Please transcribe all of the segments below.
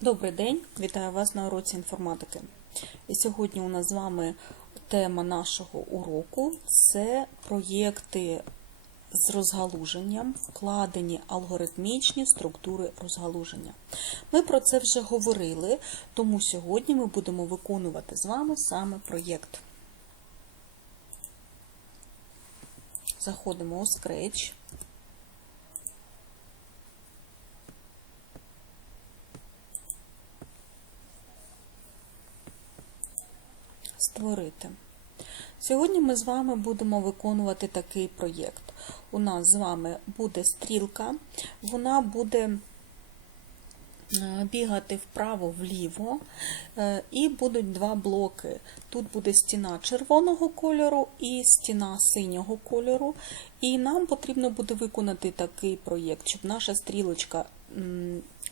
Добрий день, вітаю вас на уроці інформатики. І сьогодні у нас з вами тема нашого уроку це проєкти з розгалуженням, вкладені алгоритмічні структури розгалуження. Ми про це вже говорили, тому сьогодні ми будемо виконувати з вами саме проєкт. Заходимо у Scratch. Створити. Сьогодні ми з вами будемо виконувати такий проєкт. У нас з вами буде стрілка, вона буде е, бігати вправо-вліво, е, і будуть два блоки. Тут буде стіна червоного кольору і стіна синього кольору. І нам потрібно буде виконати такий проєкт, щоб наша стрілочка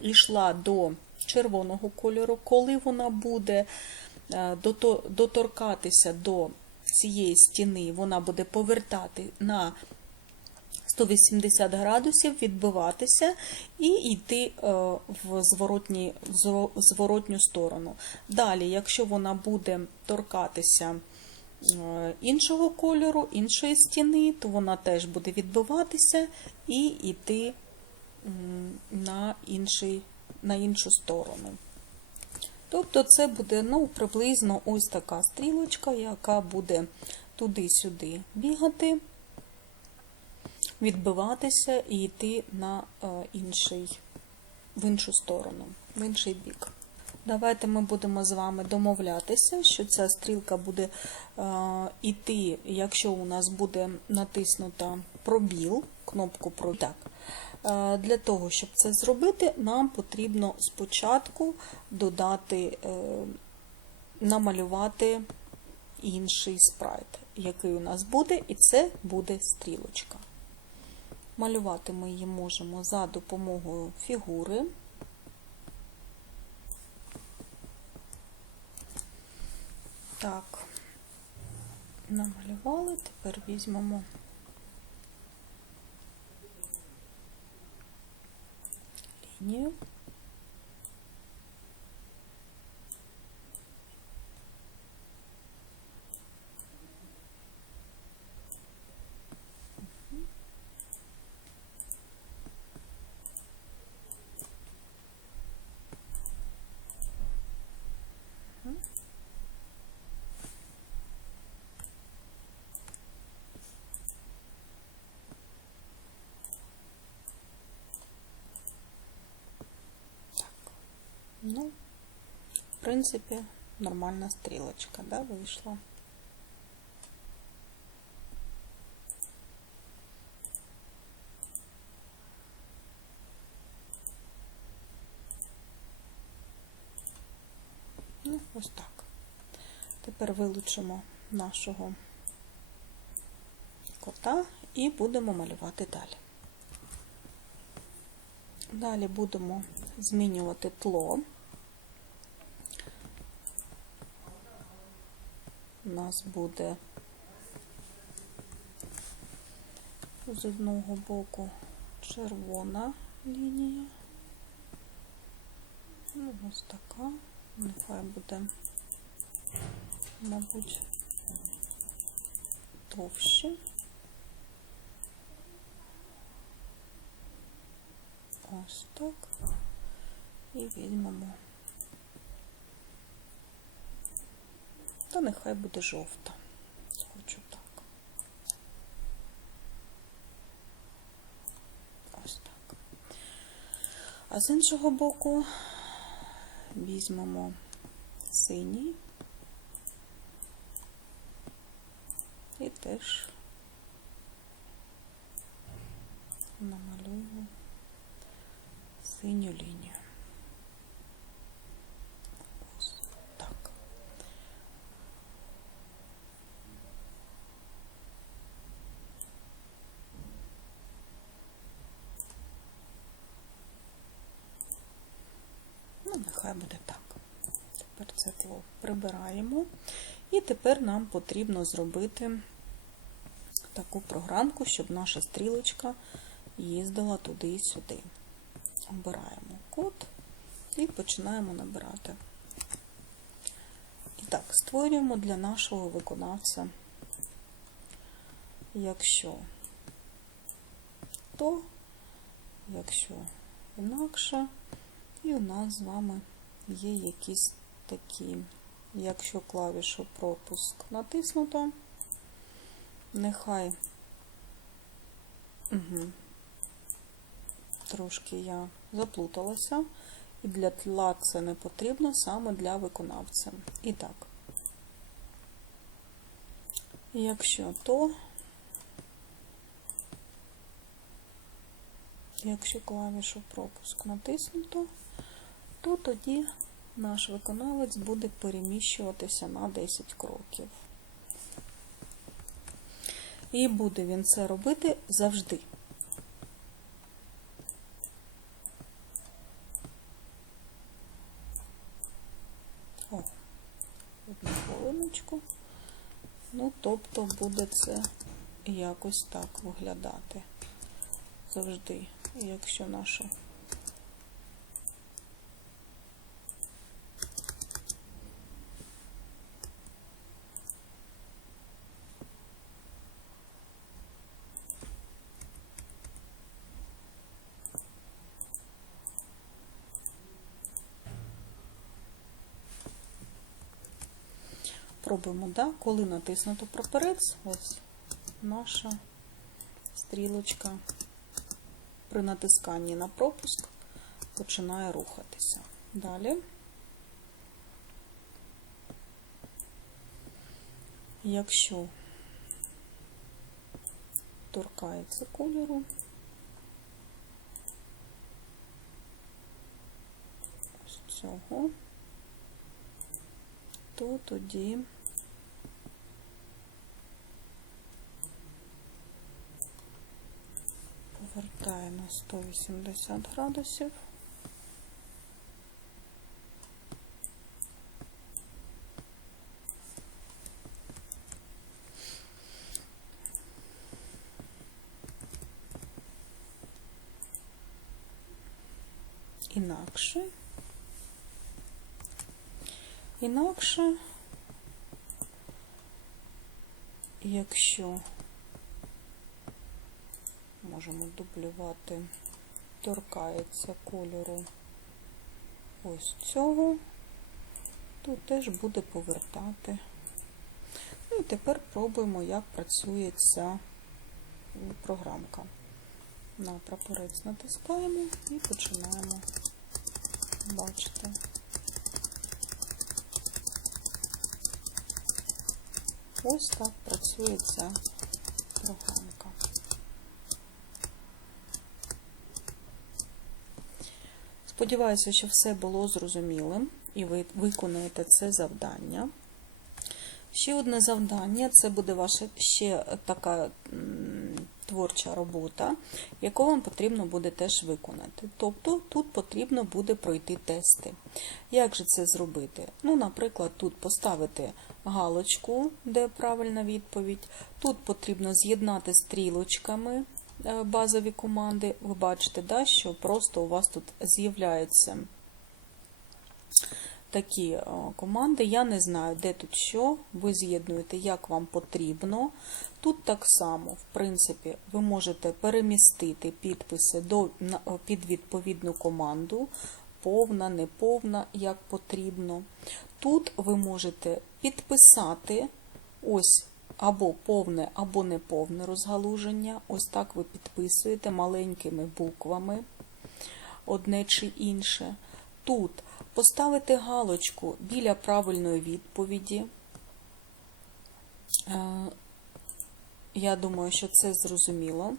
йшла до червоного кольору, коли вона буде доторкатися до цієї стіни, вона буде повертати на 180 градусів, відбиватися і йти е, в, зворотні, в зворотню сторону. Далі, якщо вона буде торкатися е, іншого кольору, іншої стіни, то вона теж буде відбиватися і йти на, інший, на іншу сторону. Тобто це буде ну, приблизно ось така стрілочка, яка буде туди-сюди бігати, відбиватися і йти на е, інший, в іншу сторону, в інший бік. Давайте ми будемо з вами домовлятися, що ця стрілка буде е, йти, якщо у нас буде натиснута пробіл, кнопку пробіл. Так. Е, Для того, щоб це зробити, нам потрібно спочатку додати, е, намалювати інший спрайт, який у нас буде, і це буде стрілочка. Малювати ми її можемо за допомогою фігури. Так, намалювали, тепер візьмемо лінію. Ну, в принципі, нормальна стрілочка, да, вийшла. Ну, ось так. Тепер вилучимо нашого кота і будемо малювати далі. Далі будемо змінювати тло. Нас буде з одного боку червона лінія. Ну, ось така. Нехай буде, мабуть, товще. Ось так. І візьмемо. Та нехай буде жовта. Хочу так. Ось так. А з іншого боку візьмемо синій і теж намалюємо синю лінію. Ось так. Ну, нехай буде так. Тепер це тло прибираємо. І тепер нам потрібно зробити таку програмку, щоб наша стрілочка їздила туди і сюди. Обираємо код І починаємо набирати. І так, створюємо для нашого виконавця, якщо то, якщо інакше, і у нас з вами є якісь такі, якщо клавішу пропуск натиснуто, нехай угу. трошки я заплуталася, і для тла це не потрібно саме для виконавця. І так, якщо то, якщо клавішу пропуск натиснуто, то тоді наш виконавець буде переміщуватися на 10 кроків. І буде він це робити завжди. О, одну хвилиночку. Ну, тобто буде це якось так виглядати. Завжди, якщо наша Пробуємо, да? коли натиснуто прапорець, ось наша стрілочка при натисканні на пропуск починає рухатися. Далі, якщо торкається кольору, ось цього, то тоді повертає на 180 градусів. Інакше. Інакше, якщо можемо дублювати, торкається кольору ось цього, то теж буде повертати. Ну і тепер пробуємо, як працює ця програмка. На прапорець натискаємо і починаємо бачити. Ось так працює ця програмка. Сподіваюся, що все було зрозумілим і ви виконуєте це завдання. Ще одне завдання це буде ваша ще така творча робота, яку вам потрібно буде теж виконати. Тобто тут потрібно буде пройти тести. Як же це зробити? Ну, Наприклад, тут поставити галочку, де правильна відповідь. Тут потрібно з'єднати стрілочками базові команди. Ви бачите, да, що просто у вас тут з'являються такі команди. Я не знаю, де тут що. Ви з'єднуєте, як вам потрібно. Тут так само, в принципі, ви можете перемістити підписи до, під відповідну команду, повна, неповна, як потрібно. Тут ви можете підписати ось або повне, або неповне розгалуження. Ось так ви підписуєте маленькими буквами одне чи інше. Тут поставити галочку біля правильної відповіді. Я думаю, що це зрозуміло.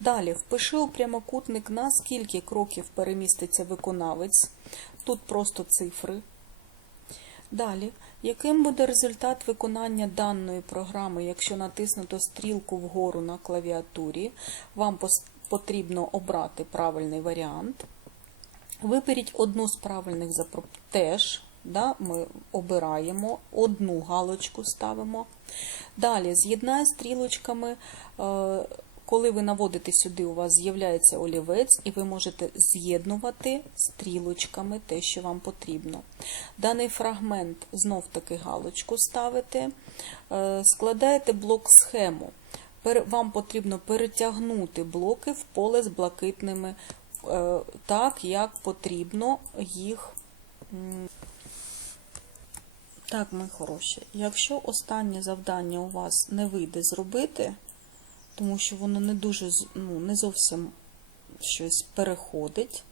Далі впиши у прямокутник, на скільки кроків переміститься виконавець. Тут просто цифри. Далі, яким буде результат виконання даної програми, якщо натиснуто стрілку вгору на клавіатурі, вам потрібно обрати правильний варіант. Виберіть одну з правильних теж, да, ми обираємо, одну галочку ставимо. Далі з'єднай стрілочками Коли ви наводите сюди, у вас з'являється олівець, і ви можете з'єднувати стрілочками те, що вам потрібно. Даний фрагмент знов-таки галочку ставите, е, складаєте блок схему. Вам потрібно перетягнути блоки в поле з блакитними е, так, як потрібно їх. Так, ми хороші. Якщо останнє завдання у вас не вийде зробити, тому що воно не дуже ну, не зовсім щось переходить,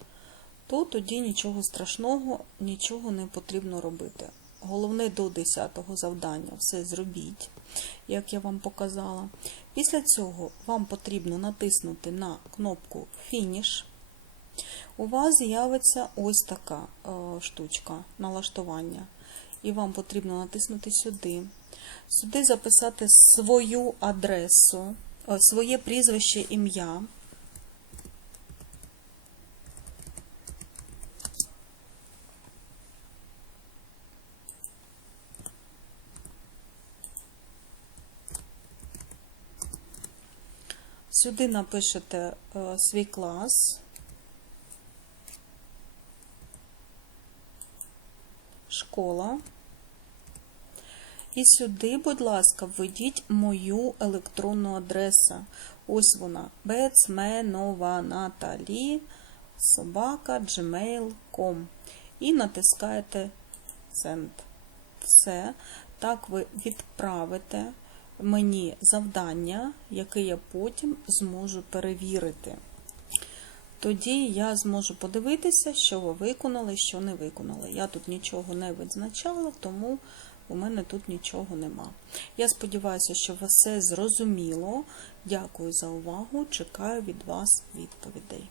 то тоді нічого страшного, нічого не потрібно робити. Головне до 10-го завдання все зробіть, як я вам показала. Після цього вам потрібно натиснути на кнопку Фініш. У вас з'явиться ось така е, штучка налаштування. І вам потрібно натиснути сюди. Сюди записати свою адресу, своє прізвище, ім'я. Сюди напишете е, свій клас. Школа. І сюди, будь ласка, введіть мою електронну адресу. Ось вона. Бецменова Наталі собака gmail.com і натискаєте Send. Все. Так ви відправите мені завдання, яке я потім зможу перевірити. Тоді я зможу подивитися, що ви виконали, що не виконали. Я тут нічого не відзначала, тому у мене тут нічого нема. Я сподіваюся, що все зрозуміло. Дякую за увагу. Чекаю від вас відповідей.